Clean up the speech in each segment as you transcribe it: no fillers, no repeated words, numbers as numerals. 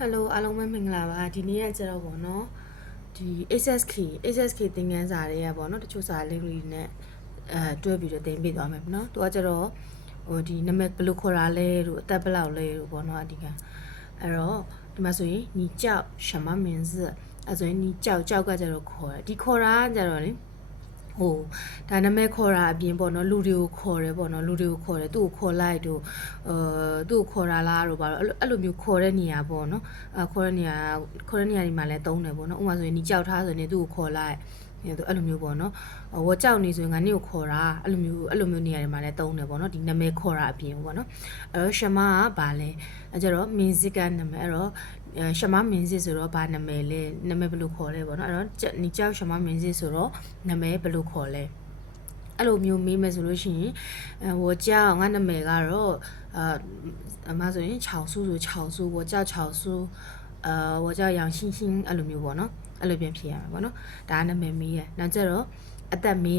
Hello အားလုံးပဲမင်္ဂလာပါဒီနေ့ကကျတော့ပေါ့နော်ဒီ SSK သင်ခန်းစာတွေကပေါ့နော်တချို့စာ link တွေနဲ့တွဲပြီးတော့သင်ပေးသွားမယ်ပေါ့နော်သူကကျတော့ဒီနာမည်ဘယ်လိုခေါ်တာလဲတို့အသက်ဘယ်လောက်လဲတို့ပေါ့နော်အဓိကအဲ့တော့ဒီမှာဆိုရင်ညီကြောက်什么名字အဲ့ဆိုရင်ညီကြောက်ကကျတော့ခေါ်တယ်ဒီခေါ်တာကကျတော့လေဒါနာမည်ခေါ်တာအပြင်ပေါ့နော်လူတွေကိုခေါ်တယ်ပေါ့နော်လူတွေကိုခေါ်တယ်သူ့ကိုခေါ်လိုက်တို့သူ့ကိုခေါ်တာလားတို့ပါတော့အဲ့လိုမျိုးခေါ်တဲ့နေရာပေါ့နော်ခေါ်တဲ့နေရာဒီမှာလည်းတုံးတယ်ပေါ့နော်ဥပမာဆိုရင်ဒီကြောက်ထားဆိုရင်သူ့ကိုခေါ်လိုက်အဲ့လိုမျိုးပေါ့နော်ဝကြောက်နေဆိုရင်ငါနေ့ကိုခေါ်တာအဲ့လိုမျိုးနေရာတွေမှာလည်းတုံးတယ်ပေါ့နော်ဒီနာမည်ခေါ်တာအပြင်ပေါ့နော်အဲ့တော့ရှမကဘာလဲအဲ့ကျတော့မင်းစစ်ကနာမည်အဲ့တော့ရှမမင်းစစ်ဆိုတော့ဘာနာမည်လဲနာမည်ဘယ်လိုခေါ်လဲပေါ့နော်အဲ့တော့ညီကြောက်ရှမမင်းစစ်ဆိုတော့နာမည်ဘယ်လိုခေါ်လဲအဲ့လိုမျိုးမေးမယ်ဆိုလို့ရှိရင်我叫ငါနာမည်ကတော့အမဆိုရင်6叔ဆို6叔我叫6叔我叫杨欣欣အဲ့လိုမျိုးပေါ့နော်အဲ့လိုပြန်ဖြေရမှာပေါ့နော်ဒါကနာမည်မေးရနောက်ကျတော့အသက်မေး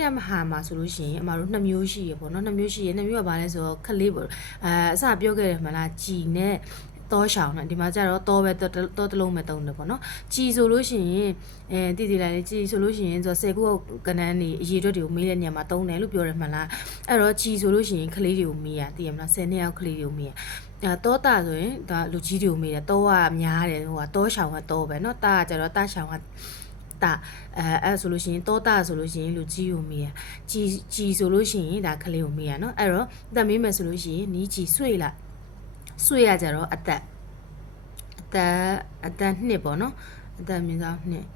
တဲ့မဟာမှာဆိုလို့ရှိရင်အမတို့2မျိုးရှိရပေါ့နော်2မျိုးရှိရ2မျိုးကဘာလဲဆိုတော့ခလေးပေါ့အစပြောခဲ့တယ်မလားကြည်နဲ့တောရှောင်းနဲ့ဒီမှာကျတော့တောပဲတောတလုံးပဲတုံးတယ်ပေါ့နော်ကြည်ဆိုလို့ရှိရင်တည်လိုက်လေကြည်ဆိုလို့ရှိရင်ဆို10ခုကဏ္ဍနေအရေးအတွက်တွေကိုမေးတဲ့နေရာမှာတုံးတယ်လို့ပြောတယ်မှလားအဲ့တော့ကြည်ဆိုလို့ရှိရင်ကလေးတွေကိုမေးရတည်ရမလား10နှစ်ယောက်ကလေးတွေကိုမေးရတောတာဆိုရင်ဒါလူကြီးတွေကိုမေးတယ်တောကများတယ်ဟိုကတောရှောင်းကတောပဲเนาะတာကကျတော့တာရှောင်းကတာအဲ့ဆိုလို့ရှိရင်တောတာဆိုလို့ရှိရင်လူကြီးကိုမေးရကြီးဆိုလို့ရှိရင်ဒါကလေးကိုမေးရเนาะအဲ့တော့အသက်မေးမယ်ဆိုလို့ရှိရင်နီးကြီးဆွေလားဆွေရကြတော့အသက်နှစ်ပေါ့နော်အသက်မြင့်ဆောင်နှစ်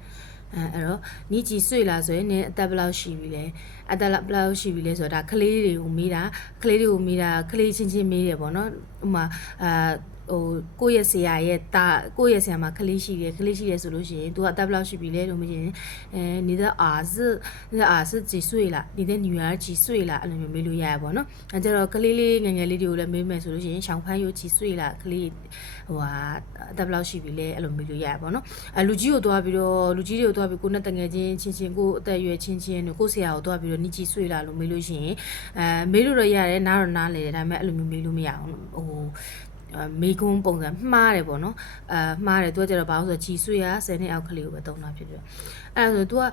အဲ့တော့နီးကြီးဆွေလာဆိုရင်နင်အသက်ဘယ်လောက်ရှိပြီလဲအသက်ဘယ်လောက်ရှိပြီလဲဆိုတော့ဒါကလေးတွေကိုမေးတာကလေးချင်းမေးတယ်ပေါ့နော်ဥမာကိုယ့်ရဲ့ဆရာရဲ့ကိုယ့်ရဲ့ဆရာမှာကလေးရှိတယ်ဆိုလို့ရှိရင် तू အသက်ဘယ်လောက်ရှိပြီလဲလို့မေးရင်你的儿子几岁了你的女儿几岁了အဲ့လိုမျိုးမေးလို့ရရပါတော့အဲကြတော့ကလေးငယ်လေးတွေကိုလည်းမေးမယ်ဆိုလို့ရှိရင်ရှောင်းဖန်းရိုး几岁了ကလေးအသက်ဘယ်လောက်ရှိပြီလဲအဲ့လိုမေးလို့ရရပါတော့လူကြီးတွေကိုတွားပြီးကိုနဲ့တငယ်ချင်းကိုအသက်အရွယ်ချင်းတို့ကိုဆရာကိုတွားပြီးတော့你几岁了လို့မေးလို့ရှိရင်မေးလို့တော့ရတယ်နားတော့နားလေတယ်ဒါပေမဲ့အဲ့လိုမျိုးမေးလို့မရအောင်မေကုန်းပုံစံမှားတယ်ပေါ့နော်မှားတယ်သူကကျတော့ဘာလို့ဆိုတော့ကြီးဆွေရ10နှစ်အောက်ကလေးကိုပဲသုံးတာဖြစ်တယ်အဲ့ဒါဆိုသူက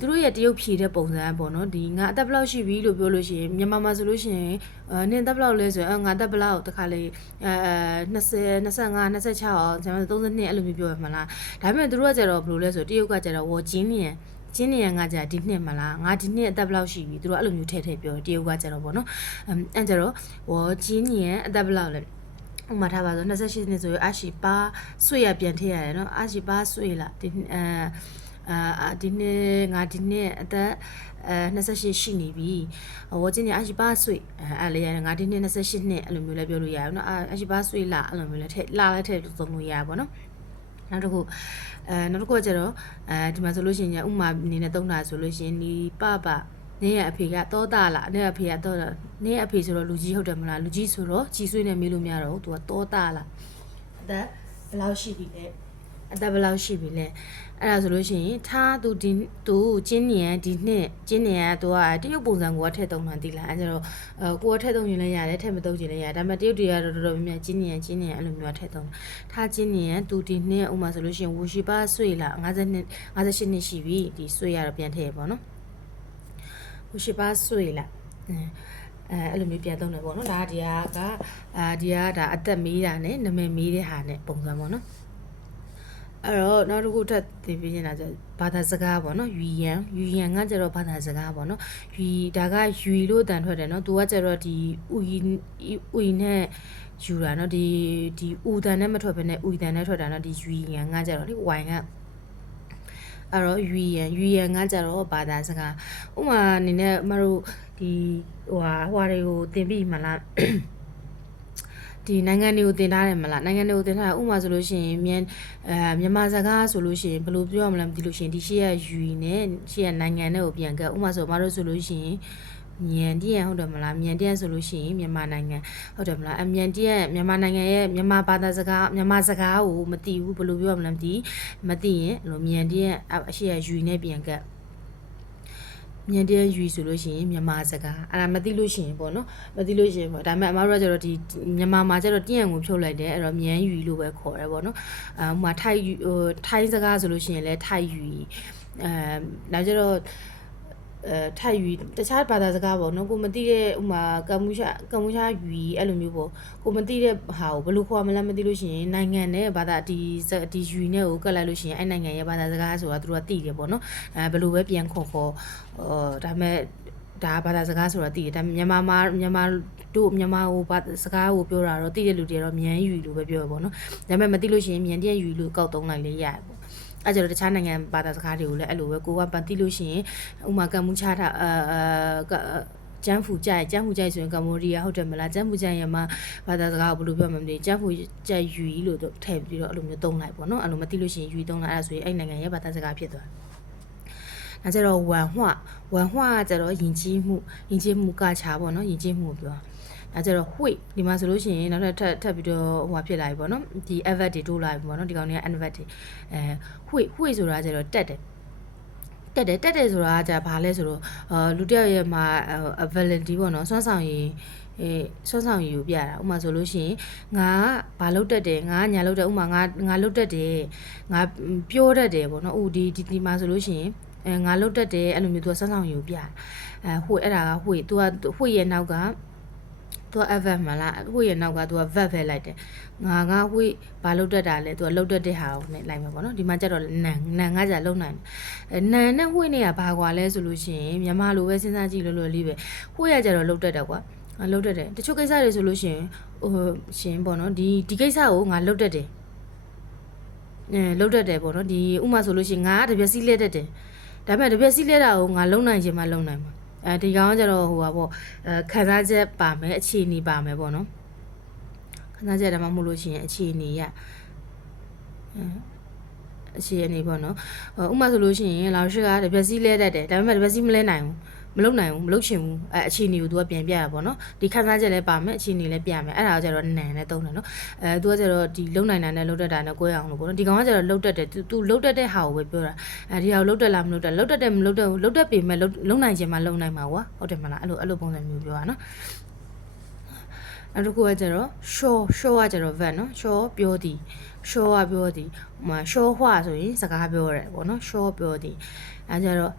သူတို့ရဲ့တရုတ်ဖြေတဲ့ပုံစံပေါ့နော်ဒီငါအသက်ဘယ်လောက်ရှိပြီလို့ပြောလို့ရှိရင်မြန်မာမှာဆိုလို့ရှိရင်နင်အသက်ဘယ်လောက်လဲဆိုရင်ငါအသက်ဘယ်လောက်တခါလေ20 25 26အောင်ကျွန်တော်32အဲ့လိုမျိုးပြောရမှာလားဒါပေမဲ့သူတို့ကကျတော့ဘယ်လိုလဲဆိုတရုတ်ကကျတော့ဝေါ်ကျင်းနေငါကြဒီနှစ်မလားငါဒီနှစ်အသက်ဘယ်လောက်ရှိပြီသူတို့အဲ့လိုမျိုးထည့်ပြောတရုတ်ကကျတော့ပေါ့နော်အဲ့ကျတော့ဝေါ်ကျင်းနေအသက်ဘယ်လောက်လဲဥမာထားပါဆို28နှစ်ဆိုရင်အရှိပါဆွေရပြန်ထည့်ရတယ်နော်အရှိပါဆွေလားဒီဒီနေ့ငါဒီနေ့အသက်28ရှိနေပြီဝကျင်းအရှိပါဆွေအဲ့လေငါဒီနေ့28နှစ်အဲ့လိုမျိုးလည်းပြောလို့ရအောင်နော်အရှိပါဆွေလားအဲ့လိုမျိုးလည်းထည့်လည်းထည့်သုံးလို့ရပါဘောနော်နောက်တစ်ခုကကျတော့ဒီမှာဆိုလို့ရှိရင်ဥမာအနေနဲ့သုံးတာဆိုလို့ရှိရင်ဒီပနေရအဖေကတောတာလားနေရအဖေကတော့နေရအဖေဆိုတော့လူကြီးဟုတ်တယ်မလားလူကြီးဆိုတော့ကြီးဆွေးနေမေးလို့မရတော့ဘူးသူကတောတာလားအသက်ဘယ်လောက်ရှိပြီလဲအဲ့ဒါဆိုလို့ရှိရင်သူကျင်းနေရဒီနှစ်ကျင်းနေရသူကတရုတ်ပုံစံကိုထည့်သုံးတာတိလားအဲ့ကျတော့ကိုကထည့်သုံးရင်လည်းရတယ်ထည့်မသုံးရင်လည်းရတယ်ဒါပေမဲ့တရုတ်တွေကတော့တော်တော်များများကျင်းနေရအဲ့လိုမျိုးထည့်သုံးထားကျင်းနေရသူဒီနှစ်ဥမာဆိုလို့ရှိရင်ဝူရှိပါဆွေလား58နှစ်ရှိပြီဒီဆွေရတော့ပြန်ထည့်ပါနော်ရှိပါဆွေလားအဲ့လိုမျိုးပြန်သုံးတယ်ပေါ့နော်ဒါဒီကဒါအသက်မေးတာနဲ့နာမည်မေးတဲ့ဟာနဲ့ပုံစံပေါ့နော်အဲ့တော့နောက်တစ်ခုထပ်သင်ပြနေတာကျဘာသာစကားပေါ့နော်ယူယန်ကကျတော့ဘာသာစကားပေါ့နော်ဒါကယူလို့တန်ထွက်တယ်နော်သူကကျတော့ဒီဦနဲ့ယူတာနော်ဒီဥတန်နဲ့မထွက်ဘဲနဲ့ဥတန်နဲ့ထွက်တာနော်ဒီယူယန်ကကျတော့ဒီဝိုင်ကအဲ့တော့ယူယန်ကကြတော့ဘာသာစကားဥမာအနေနဲ့မတို့ဒီဟွာတွေကိုသင်ပြီးမလားဒီနိုင်ငံတွေကိုသင်ထားတယ်မလားနိုင်ငံတွေကိုသင်ထားဥမာဆိုလို့ရှိရင်မြန်မာစကားဆိုလို့ရှိရင်ဘယ်လိုပြောရမလဲမသိလို့ရှိရင်ဒီရှေ့ကယူနဲ့ရှေ့ကနိုင်ငံတွေကိုပြန်ကပ်ဥမာဆိုမတို့ဆိုလို့ရှိရင်မြန်တရဟုတ်တယ်မလားမြန်တရဆိုလို့ရှိရင်မြန်မာနိုင်ငံဟုတ်တယ်မလားမြန်တရမြန်မာနိုင်ငံရဲ့မြန်မာဘာသာစကားမြန်မာစကားကိုမသိဘူးဘယ်လိုပြောရမလဲမသိရင်လို့မြန်တရအရှိရယူနဲ့ပြန်ကပ် မြန်တန်းယူဆိုလို့ရှိရင်မြန်မာစကားအဲ့ဒါမသိလို့ရှိရင်ပေါ့နော်မသိလို့ရှိရင်ပေါ့ဒါပေမဲ့အမတို့ကကျတော့ဒီမြန်မာမှာကျတော့တင့်ရံကိုဖြုတ်လိုက်တယ်အဲ့တော့မြန်ယူလို့ပဲခေါ်တယ်ပေါ့နော်ဟိုမှာထိုင်းစကားဆိုလို့ရှိရင်လည်းထိုက်ယူနောက်ကျတော့ထိုက်ယူတခြားဘာသာစကားပေါ့နော်ကိုမသိတဲ့ဥမာကမ္ဘူရှာယူအဲ့လိုမျိုးပေါ့ကိုမသိတဲ့ဟာကိုဘယ်လိုခေါ်မလဲမသိလို့ရှိရင်နိုင်ငံနဲ့ဘာသာဒီယူနဲ့ကိုကတ်လိုက်လို့ရှိရင်အဲ့နိုင်ငံရဲ့ဘာသာစကားဆိုတာသူတို့ကသိတယ်ပေါ့နော်ဘယ်လိုပဲပြန်ခေါ်ဒါပေမဲ့ဒါဘာသာစကားဆိုတာသိတယ်ဒါမြန်မာတို့မြန်မာဟိုဘာစကားကိုပြောတာတော့သိတဲ့လူတွေတော့မြန်ယူလို့ပဲပြောရပေါ့နော်ဒါပေမဲ့မသိလို့ရှိရင်မြန်တည့်ယူလို့ကောက်သုံးလိုက်လေရတယ်ပေါ့အဲ့ကျတော့တခြားနိုင်ငံဘာသာစကားတွေကိုလည်းအဲ့လိုပဲကိုကမသိလို့ရှိရင်ဥမာကမ္ဘူချာတာကျန်းဖူကြိုက်ဆိုရင်ကမ္ဘောဒီးယားဟုတ်တယ်မလားကျန်းဖူကြိုက်ရမှာဘာသာစကားကိုဘယ်လိုပြောမှမသိကျန်းဖူကြိုက်ယူလို့ထည့်ပြီးတော့အဲ့လိုမျိုးသုံးလိုက်ပေါ့နော်အဲ့လိုမသိလို့ရှိရင်ယူသုံးလိုက်အဲ့ဒါဆိုရင်အဲ့နိုင်ငံရဲ့ဘာသာစကားဖြစ်သွားတယ်ကျတော့ဝမ်ဟွကကျတော့ယဉ်ကျေးမှုကချာပေါ့နော်ယဉ်ကျေးမှုကိုပြောအဲကျတော့ wait ဒီမှာဆိုလို့ရှိရင်နောက်ထပ်ပြီးတော့ဟိုဖြစ်လာပြီပေါ့နော်ဒီ advert တွေတိုးလာပြီပေါ့နော်ဒီကောင်တွေက advert တွေwaitဆိုတာကျတော့တက်တယ်ဆိုတာကじゃဘာလဲဆိုတော့လူတစ်ယောက်ရဲ့မှာ ability ပေါ့နော်စွမ်းဆောင်ရည်စွမ်းဆောင်ရည်ကိုပြတာဥပမာဆိုလို့ရှိရင်ငါကဘာလုပ်တတ်တယ်ငါညာလုပ်တယ်ဥပမာငါလုပ်တတ်တယ်ငါပြောတတ်တယ်ပေါ့နော်ဒီမှာဆိုလို့ရှိရင်ငါလုပ်တတ်တယ်အဲ့လိုမျိုးသူကစွမ်းဆောင်ရည်ကိုပြတာဟိုအဲ့ဒါကဟိုသူကဟိုရဲ့နောက်ကသူက adverb မလားဟိုရဲ့နောက်ကသူက verb ပဲလိုက်တယ်ငါဟိုဘာလုပ်တတ်တာလဲသူကလုပ်တတ်တဲ့ဟာကိုနဲ့လိုက်မှာပေါ့နော်ဒီမှာကျတော့နန်ကကြာလုံနိုင်တယ်နန်နဲ့ဟိုနဲ့ကဘာကွာလဲဆိုလို့ရှိရင်မြန်မာလိုပဲစဉ်းစားကြည့်လို့လေးပဲဟိုရကျတော့လုပ်တတ်တယ်ကွာလုပ်တတ်တယ်တချို့ကိစ္စတွေဆိုလို့ရှိရင်ရှင်ပေါ့နော်ဒီကိစ္စကိုငါလုပ်တတ်တယ်လုပ်တတ်တယ်ပေါ့နော်ဒီဥမာဆိုလို့ရှိရင်ငါကတပြက်စီးလဲတတ်တယ်ဒါပေမဲ့တပြက်စီးလဲတာကိုငါလုံနိုင်ခြင်းမလုံနိုင်ဘူးဒီကောင်ကကျတော့ဟိုပါပေါ့ခံစားချက်ပါမယ်အခြေအနေပါမယ်ပေါ့နော်ခံစားချက်တမှမဟုတ်လို့ရှိရင်အခြေအနေအခြေအနေပေါ့နော်ဥမာဆိုလို့ရှိရင်老师ကတပြက်စီးလဲတတ်တယ်ဒါပေမဲ့တပြက်စီးမလဲနိုင်ဘူးမလုပ်နိုင်ဘူးမလုပ်ချင်ဘူးအခြေအနေကို तू ကပြန်ပြတာပေါ့နော်ဒီခံစားချက်လည်းပါမယ်အခြေအနေလည်းပြမယ်အဲ့ဒါကကျတော့နန်နဲ့သုံးတယ်နော်तू ကကျတော့ဒီလုံနိုင်တာနဲ့လုံတတ်တာနဲ့ကိုယ်အောင်လို့ပေါ့နော်ဒီကောင်ကကျတော့လုံတတ်တယ် तू လုံတတ်တဲ့ဟာကိုပဲပြောတာဒီဟာကိုလုံတတ်လားမလုံတတ်လုံတတ်တယ်မလုံတတ်ဘူးလုံတတ်ပေမဲ့လုံနိုင်ခြင်းမလုံနိုင်မှာကွာဟုတ်တယ်မလားအဲ့လိုပုံစံမျိုးပြောတာနော်အဲ့ဒါကိုကျတော့ show ကကျတော့ verb နော် show ပြောသည် show ကပြောသည်show ဟွာဆိုရင်စကားပြောရတယ်ပေါ့နော် show ပြောသည်အဲ့ကျတော့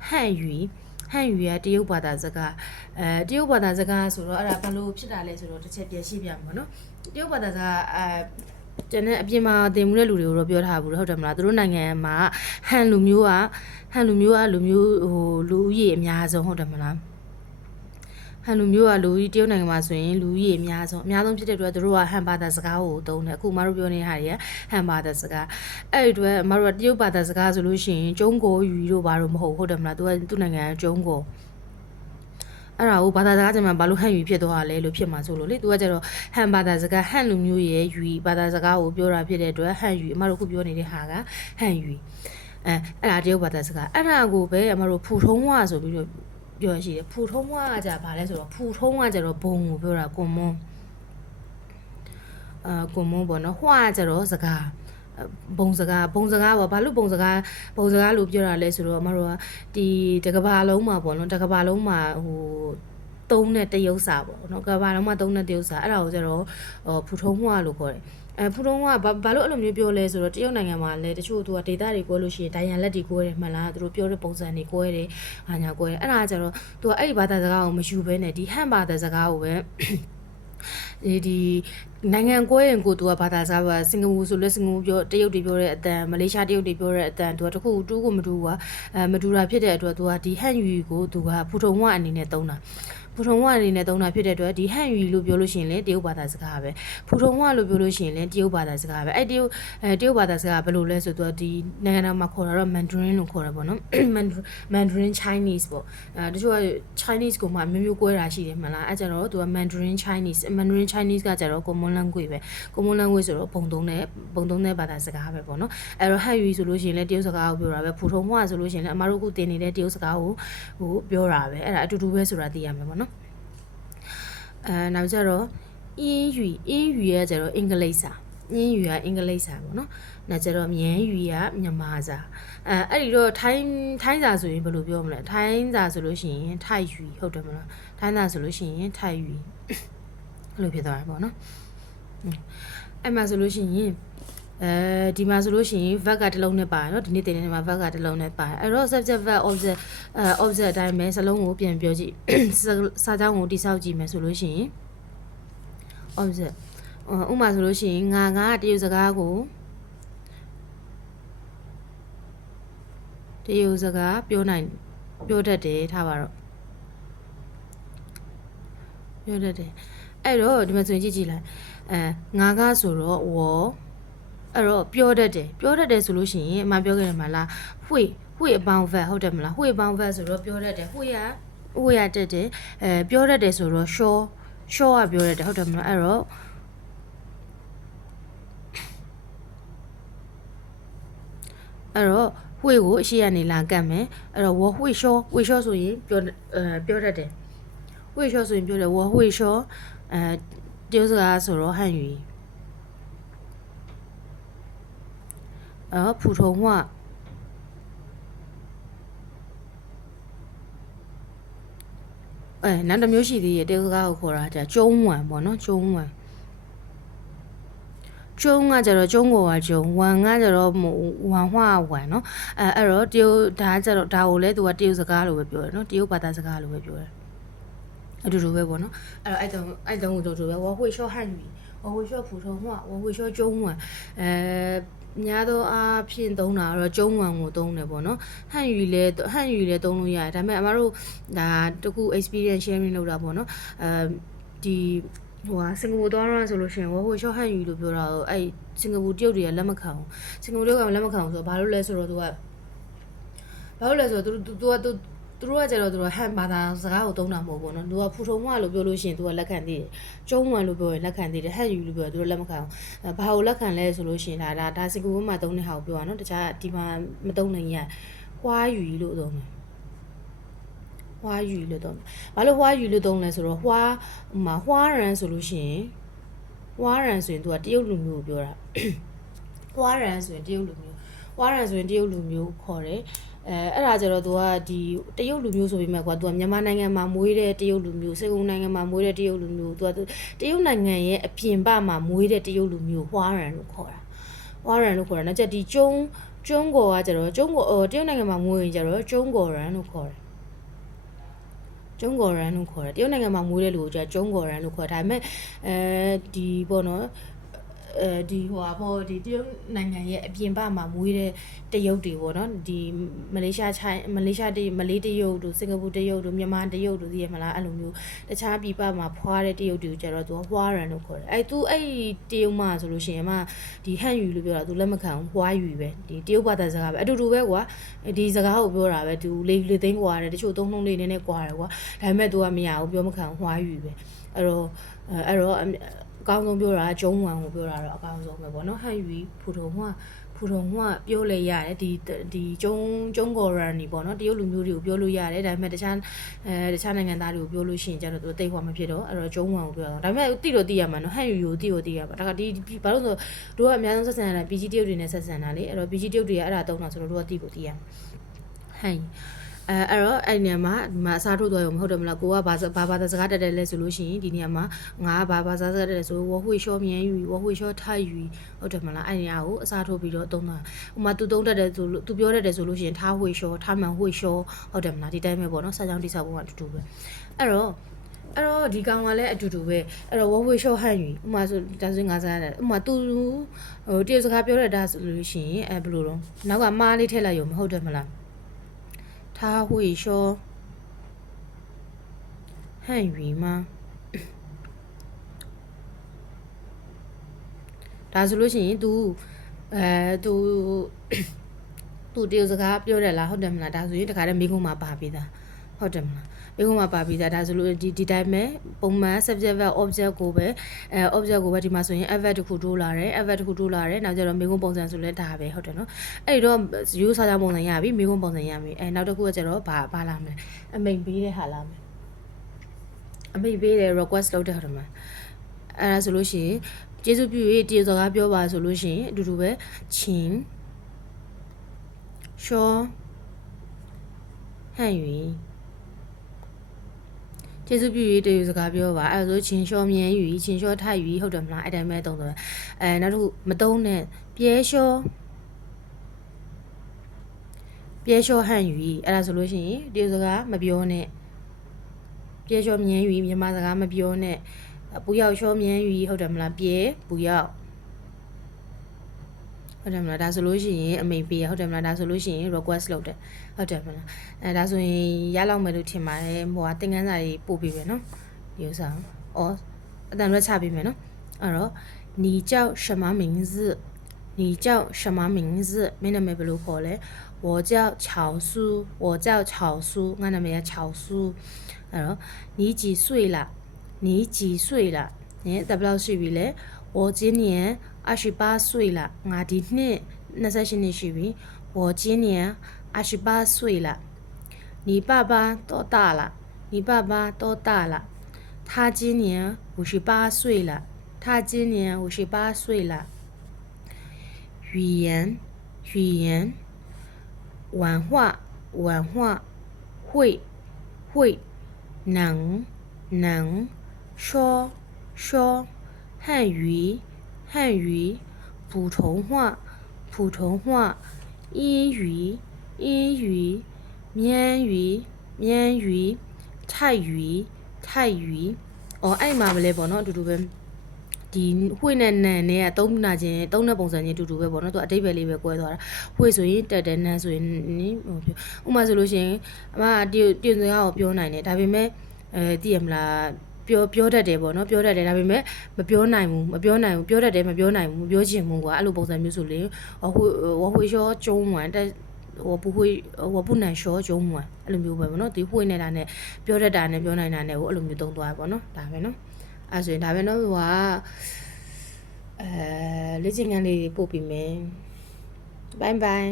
ဟန်ယူရတရုတ်ဘာသာစကားတရုတ်ဘာသာစကားဆိုတော့အဲ့ဒါဘယ်လိုဖြစ်တာလဲဆိုတော့တစ်ချက်ပြန်ရှင်းပြမှာပေါ့နော်တရုတ်ဘာသာစကားကျန်တဲ့အပြင်မှာသင်မှုတဲ့လူတွေကိုတော့ပြောထားဘူးဟုတ်တယ်မလားသူတို့နိုင်ငံမှာဟန်လူမျိုးကလူမျိုးဟိုလူဦးရေအများဆုံးဟုတ်တယ်မလားဟန်လူမျိုးကလူကြီးတရုတ်နိုင်ငံမှာဆိုရင်လူကြီးအများဆုံးဖြစ်တဲ့အတွက်တို့ကဟန်ဘာသာစကားကိုသုံးတယ်အခုမတို့ပြောနေတဲ့ဟာတွေကဟန်ဘာသာစကားအဲ့ဒီအတွက်မတို့ကတရုတ်ဘာသာစကားဆိုလို့ရှိရင်ကျုံးကိုယူတို့ဘာလို့မဟုတ်ဟုတ်တယ်မလားသူနိုင်ငံကကျုံးကိုအဲ့ဒါကိုဘာသာစကားကျမှဘာလို့ဟန်ယူဖြစ်သွားလဲလို့ဖြစ်မှာဆိုလို့လေသူကကျတော့ဟန်ဘာသာစကားဟန်လူမျိုးရဲ့ယူဘာသာစကားကိုပြောတာဖြစ်တဲ့အတွက်ဟန်ယူအမတို့ခုပြောနေတဲ့ဟာကဟန်ယူအဲ့ဒါတရုတ်ဘာသာစကားအဲ့ဒါကိုပဲအမတို့ဖူထုံးဝါဆိုပြီးတော့ပြောရှိတယ်ဖူထုံးဝါကကြာဘာလဲဆိုတော့ဖူထုံးကကျတော့ဘုံကိုပြောတာကွန်မွန်ပေါ့နော်ဟွာကျတော့စကားဘုံစကားပေါ့ဘာလို့ဘုံစကားလို့ပြောတာလဲဆိုတော့အမတို့ကဒီတကဘာလုံးမှာပေါ့နော်တကဘာလုံးမှာဟိုသုံးတဲ့တရုပ်စာပေါ့နော်ကဘာလုံးမှာသုံးတဲ့တရုပ်စာအဲ့ဒါကိုကျတော့ဖူထုံးဝါလို့ခေါ်တယ်ဖူထုံးကဘာလို့အဲ့လိုမျိုးပြောလဲဆိုတော့တရုတ်နိုင်ငံမှာလည်းတချို့သူကဒေတာတွေကိုလို့ရှိရင်ဒိုင်ယန်လက်တွေကိုတယ်မှလားသူတို့ပြောတဲ့ပုံစံတွေကိုတယ်ဟာညာကိုတယ်အဲ့ဒါကျတော့သူကအဲ့ဒီဘာသာစကားကိုမယူဘဲနဲ့ဒီဟန်ဘာသာစကားကိုပဲဒီနိုင်ငံကွဲရင်ကိုသူကဘာသာစကားပဲစင်ကာပူဆိုလဲစင်ကာပူပြောတရုတ်တွေပြောတဲ့အတန်မလေးရှားတရုတ်တွေပြောတဲ့အတန်သူကတခုတူးကိုမတူဘူးမတူတာဖြစ်တဲ့အတွက်သူကဒီဟန်ယူကိုသူကဖူထုံဝအနေနဲ့သုံးတာဖူထုံဝအနေနဲ့သုံးတာဖြစ်တဲ့အတွက်ဒီဟန်ယူလို့ပြောလို့ရှိရင်လည်းတရုတ်ဘာသာစကားပဲဖူထုံဝလို့ပြောလို့ရှိရင်လည်းတရုတ်ဘာသာစကားပဲအဲ့တရုတ်ဘာသာစကားဘယ်လိုလဲဆိုတော့ဒီနိုင်ငံတော်မှာခေါ်တာတော့ Mandarin လို့ခေါ်တာပေါ့နော် Mandarin Chinese ပေါ့တချို့က Chinese ကိုမှမျိုးကွဲတာရှိတယ်မှလားအဲ့ကျတော့သူက Mandarin Chinese ကကျတော့ common language ပဲ common language ဆိုတော့ဘုံသုံးတဲ့ဘာသာစကားပဲပေါ့နော်အဲ့တော့ဟန်ယူဆိုလို့ရှိရင်လည်းတရုတ်စကားကိုပြောတာပဲဖူထုံဝဆိုလို့ရှိရင်လည်းအမတို့ခုတင်နေတဲ့တရုတ်စကားကိုပြောတာပဲအဲ့ဒါအတူတူပဲဆိုတာသိရမှာပေါ့နော်နောက်ကျတော့英语ရဲ့ကျတော့အင်္ဂလိပ်စာ英语啊，英格လိပ်စာပေါ့နော်။那ကျတော့မြန်语啊မြန်မာစာ။အဲ့ဒီတော့ထိုင်းစာဆိုရင်ဘယ်လိုပြောမလဲ။ထိုင်းစာဆိုလို့ရှိရင်ထိုက်语ဟုတ်တယ်မလား။ထိုင်းစာဆိုလို့ရှိရင်ထိုက်语အဲ့လိုဖြစ်သွားတယ်ပေါ့နော်။အဲ့မှာဆိုလို့ရှိရင်ဒီမှာဆိုလို့ရှိရင် verb ကတစ်လုံးနဲ့ပါတယ်เนาะဒီနေ့တင်တဲ့မှာ verb ကတစ်လုံးနဲ့ပါတယ်အဲ့တော့ subject verb object object အတိုင်းပဲစလုံးကိုပြန်ပြောကြည့်စာကြောင်းကိုတိဆောက်ကြည့်မယ်ဆိုလို့ရှိရင် object ဥပမာဆိုလို့ရှိရင်ငါတရုတ်စကားကိုတရုတ်စကားပြောတတ်တယ်ထားပါတော့ပြောတတ်တယ်အဲ့တော့ဒီမှာဆိုရင်ကြည့်လိုက်ငါကဆိုတော့ဝအဲ့တော့ပြောတတ်တယ်ဆိုလို့ရှိရင်အမှပြောခဲ့တယ်မလား会အပေါင်း verb ဟုတ်တယ်မလား会အပေါင်း verb ဆိုတော့ပြောတတ်တယ်会ရတက်တယ်ပြောတတ်တယ်ဆိုတော့ sure ကပြောတတ်တယ်ဟုတ်တယ်မလားအဲ့တော့会ကိုအရှိကနေလာကတ်မယ်အဲ့တော့我会说ဆိုရင်ပြောတတ်တယ်会说ဆိုရင်ပြောတယ်我会说တရုတ်စကားဆိုတော့汉语普通话နောက်တစ်မျိုးရှိသေးတယ်တရုတ်စကားကိုခေါ်တာကျုံးဝမ်ပေါ့နော်ကျုံးဝမ်ကျုံးကကျတော့ကျုံးကိုကကျုံးဝမ်ကကျတော့ဝမ်ဟွာဝမ်နော်အဲ့တော့တရုတ်ဒါကျတော့ဒါကိုလဲသူကတရုတ်စကားလိုပဲပြောတယ်နော်တရုတ်ဘာသာစကားလိုပဲပြောတယ်အတူတူပဲပေါ့နော်အဲ့တော့အဲ့တုံးကိုတူတူပဲ我会说汉语我会说普通话我会说中文များသောအားဖြင့်သုံးတာတော့ကျုံးဝံကိုသုံးတယ်ပေါ့နော်ဟန်ယူလဲသုံးလို့ရတယ်ဒါပေမဲ့အမတို့ဒါတခု experience sharing လုပ်တာပေါ့နော်ဒီစင်ကာပူသွားတော့ဆိုလို့ရှိရင်ဝဟိုရှော့ဟန်ယူလို့ပြောတာအဲ့စင်ကာပူတရုတ်တွေကလက်မခံဘူးစင်ကာပူတရုတ်ကလက်မခံဘူးဆိုတော့ဘာလို့လဲဆိုတော့သူတို့ကကျတော့ဟန်ဘာသာစကားကိုသုံးတာမဟုတ်ဘူးเนาะသူကဖူထုံမလို့ပြောလို့ရှိရင်သူကလက်ခံသေးတယ်ကျုံးဝံလို့ပြောရင်လက်ခံသေးတယ်ဟန်ယူလို့ပြောရင်သူတို့လက်မခံဘူးဘာကိုလက်ခံလဲဆိုလို့ရှိရင်ဒါစင်ကာပူမှာသုံးတဲ့ဟာကိုပြောတာเนาะတခြားဒီမှာမသုံးနိုင်ရဟွာယူလို့သုံးတယ်ဟွာယူလို့သုံးတယ်ဘာလို့ဟွာယူလို့သုံးလဲဆိုတော့ဟွာရန်ဆိုလို့ရှိရင်ဟွာရန်ဆိုရင်သူကတရုတ်လူမျိုးကိုပြောတာဟွာရန်ဆိုရင်တရုတ်လူမျိုးခေါ်တယ်အဲ့ဒါကျတော့သူကဒီတရုတ်လူမျိုးဆိုပေမဲ့ကွာသူကမြန်မာနိုင်ငံမှာမွေးတဲ့တရုတ်လူမျိုးစင်ကာပူနိုင်ငံမှာမွေးတဲ့တရုတ်လူမျိုးသူကတရုတ်နိုင်ငံရဲ့အပြင်ပမှာမွေးတဲ့တရုတ်လူမျိုးဟွာရန်လို့ခေါ်တာနောက်ကျဒီကျုံးကောကကျတော့တရုတ်နိုင်ငံမှာမွေးရင်ကျတော့ကျုံးကောရန်လို့ခေါ်တယ်တရုတ်နိုင်ငံမှာမွေးတဲ့လူကိုကျကျုံးကောရန်လို့ခေါ်ဒါပေမဲ့ဒီပေါ့နော်ဒီတရုတ်နိုင်ငံရဲ့အပြင်ဘက်မှာမွေးတဲ့တရုတ်တွေပေါ့နော်ဒီမလေးရှားမလေးတရုတ်တို့စင်ကာပူတရုတ်တို့မြန်မာတရုတ်တို့သိရမလားအဲ့လိုမျိုးတခြားပြည်ပမှာဖွာတဲ့တရုတ်တွေကိုကျတော့သူကဟွာရန်လို့ခေါ်တယ်အဲ့တရုတ်မှာဆိုလို့ရှိရင်ဒီဟန်ယူလို့ပြောတာသူလက်မခံဘူးဟွာယူပဲဒီတရုတ်ဘာသာစကားပဲအတူတူပဲကွာဒီစကားကိုပြောတာပဲသူလေသိန်းကွာတယ်တချို့သုံးနှုန်းလေးနည်းနည်းကွာတယ်ကွာဒါပေမဲ့သူကမရဘူးပြောမခံဟွာယူပဲအဲ့တော့အကောင်းဆုံးပြောတာကျုံးဝံကိုပြောတာတော့အကောင်းဆုံးပဲပေါ့နော်ဟန်ယူဖူထုံကပြောလဲရတယ်ဒီကျုံးကော်ရန်နီပေါ့နော်တရုတ်လူမျိုးတွေကိုပြောလို့ရတယ်ဒါပေမဲ့တခြားနိုင်ငံသားတွေကိုပြောလို့ရှိရင်ကျတော့သူတိတ်ဟွာမဖြစ်တော့အဲ့တော့ကျုံးဝံကိုပြောတာဒါပေမဲ့တိရမှာနော်ဟန်ယူကိုတိရပါဒါကဒီဘာလို့ဆိုတို့ကအများဆုံးဆက်ဆံတာ PG တရုတ်တွေနဲ့ဆက်ဆံတာလေအဲ့တော့ PG တရုတ်တွေကအဲ့ဒါတုံးတာဆိုတော့တို့ကတိကိုတိရမှာဟန်အဲ့တော့အဲ့နေရာမှာဒီမှာအစားထိုးသွားရုံမဟုတ်တယ်မလားကိုကဘာသာစကားတက်တယ်လဲဆိုလို့ရှိရင်ဒီနေရာမှာငါဘာသာစကားတက်တယ်ဆိုဝဟွေရှော့မြန်ယူဝဟွေရှော့ထိုက်ယူဟုတ်တယ်မလားအဲ့နေရာကိုအစားထိုးပြီးတော့သုံးတာဥမာသူသုံးတတ်တယ်ဆိုလို့သူပြောတတ်တယ်ဆိုလို့ရှိရင်ထားဝှေရှော့ထားမှန်ဝှေရှော့ဟုတ်တယ်မလားဒီတိုင်းပဲပေါ့နော်စာကြောင်းတိဆောက်ပုံကအတူတူပဲအဲ့တော့ဒီကောင်ကလည်းအတူတူပဲအဲ့တော့ဝဟွေရှော့ဟန်ယူဥမာဆိုဒါဆိုငါစားတယ်ဥမာသူတရုတ်စကားပြောတတ်တာဆိုလို့ရှိရင်ဘယ်လိုတော့နောက်ကမားလေးထည့်လိုက်ရုံမဟုတ်တယ်မလား他会说汉语吗ဒါဆိုလို့ရှိရင် तू တရုတ်စကားပြောတယ်လားဟုတ်တယ်မလားဒါဆိုရင်တခါတည်းမိကုန်းမှာပါပြီးသားဟုတ်တယ်မလားမိကုန်းမှာပါပြီးသားဒါဆိုလို့ဒီတိုင်းပဲပုံမှန် subject verb object ကိုပဲဒီမှာဆိုရင် adverb တစ်ခုတိုးလာတယ်နောက်ကျတော့မိကုန်းပုံစံဆိုလဲဒါပဲဟုတ်တယ်နော်အဲ့တော့ရိုးစားစားပုံစံရပြီမိကုန်းပုံစံရပြီနောက်တစ်ခုကကျတော့ဘာလာမလဲအမိန်ပေးတဲ့ဟာလာမယ်အမိန်ပေးတဲ့ request လုပ်တဲ့ဟာတော့မှာအဲ့ဒါဆိုလို့ရှိရင် ကျေးဇူးပြု၍တရုတ်စကားပြောပါဆိုလို့ရှိရင်အတူတူပဲချင်းရှောဟန်ယူကျေးဇူးပြု၍တရုတ်စကားပြောပါအဲ့ဒါဆိုချင်းရှောမြန်းယူချင်းရှောထိုက်ယူဟုတ်တယ်မလားအဲ့တိုင်းပဲသုံးတယ်နောက်တစ်ခုမသုံးနဲ့ပြဲရှောဟန်ယူအဲ့ဒါဆိုလို့ရှိရင်တရုတ်စကားမပြောနဲ့ပြဲရှောမြန်းယူမြန်မာစကားမပြောနဲ့ပူရောက်ရှောမြန်းယူဟုတ်တယ်မလားပြဲပူရောက်ဟုတ်တယ်မလားဒါဆိုလို့ရှိရင်အမိန်ပေးရဟုတ်တယ်မလားဒါဆိုလို့ရှိရင် request လုပ်တယ်ဟုတ်တယ်မလားဒါဆိုရင်ရလောက်မယ်လို့ထင်ပါတယ်ဟိုကသင်ခန်းစာတွေပို့ပေးမယ်နော်ဒီဥစ္စာအော်အတန်ရွက်ချပေးမယ်နော်အဲ့တော့你叫什么名字你叫什么名字မင်းနာမည်ဘယ်လိုခေါ်လဲ我叫乔苏我叫乔苏ငါနာမည်က乔苏အဲ့တော့你几岁了你几岁了နင်ဘယ်လောက်ရှိပြီလဲ我今年28岁了ငါဒီနှစ်28နှစ်ရှိပြီ我今年28岁了你爸爸多大了你爸爸多大了他今年58岁了他今年58岁了语言晚话会能说汉语普通话英语缅语泰语အော်အဲ့မှာမလဲပေါ့နော်အတူတူပဲဒီဝှေ့နဲ့နန်နဲ့ကသုံးနာချင်းသုံးတဲ့ပုံစံချင်းအတူတူပဲပေါ့နော်သူအတိတ်ပဲလေးပဲကွဲသွားတာဝှေ့ဆိုရင်တက်တယ်နန်ဆိုရင်ဥမာဆိုလို့ရှိရင်အမတရုတ်စကားကိုပြောနိုင်တယ်ဒါပေမဲ့သိရမလားပြောတတ်တယ်ပေါ့နော်ပြောတတ်တယ်ဒါပေမဲ့မပြောနိုင်ဘူးပြောတတ်တယ်မပြောနိုင်ဘူးမပြောချင်ဘူးကွာအဲ့လိုပုံစံမျိုးဆိုလေ我会说中文但我不能说中文အဲ့လိုမျိုးပဲပေါ့နော်ဒီဝှေ့နေတာနဲ့ပြောတတ်တာနဲ့ပြောနိုင်တာနဲ့ကိုအဲ့လိုမျိုးသုံးသွားပေါ့နော်ဒါပဲနော်အဲ့ဆိုရင်ဒါပဲနော်ဟိုကလေ့ကျင့်ခန်းလေးပို့ပြီးမယ်ဘိုင်